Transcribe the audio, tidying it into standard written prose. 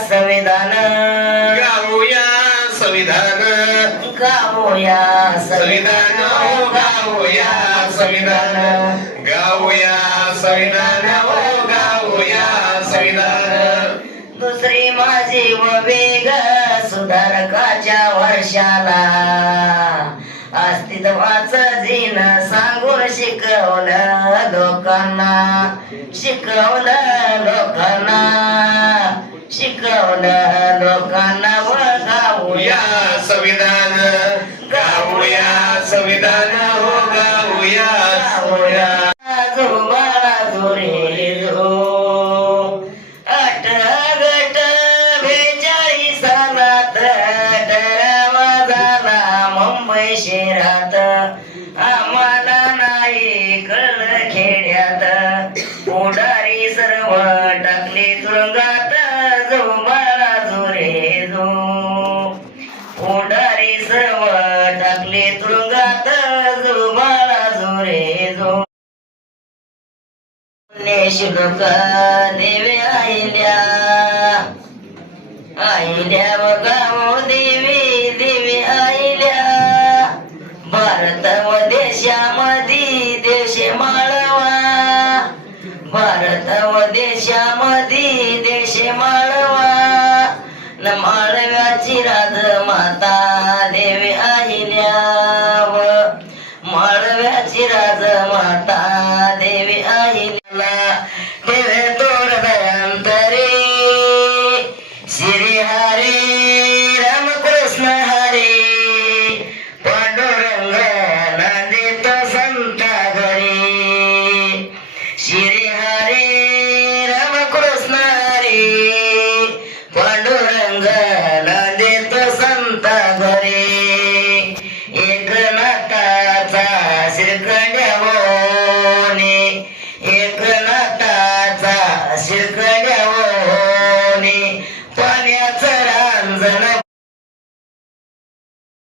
संविधान गाऊया संविधान गाऊया संविधान गाऊया संविधान गाऊया संविधान गाऊया संविधान दुसरी माझी वेग सुधारकाच्या वर्षाला अस्तित्वाचं जीन सांगून शिकवलं लोकांना शिकवलं लोकांना शिकवलं लोकांना व गाऊया संविधान गाऊया संविधान गाऊया संविधान जो बाळा जो रे जो 8 गट 42 सालात ठरावा झाला मुंबई शहरात आम्हाला नाही कळलं खेड्यात पुढारी सर्व टाकले तुरुंगात जो बाळा जो रे जो पुढारी सर्व टाकले तुरुंगात जो बाळा जो रे जो शुल्क देवी आईल्या आईल्या व गाव देवी देवी आईल्या भारत व देशामध्ये देश माळवा भारत व देशामध्ये देश माळवा न माळव्याची राजमाता देवी आईल्या व माळव्याची राजमाता देवी आईल्या ठेवे तोर दयांतरे श्री हरे रामकृष्ण हरे पांडुरंग नांदेतो संता घरी श्री हरे रामकृष्ण हरे पांडुरंग नांदेतो संता घरी एकनाथाचा श्रीखंड्यावोने एकनाथाचा श्रीखंड्यावोने पाण्याचं रांजण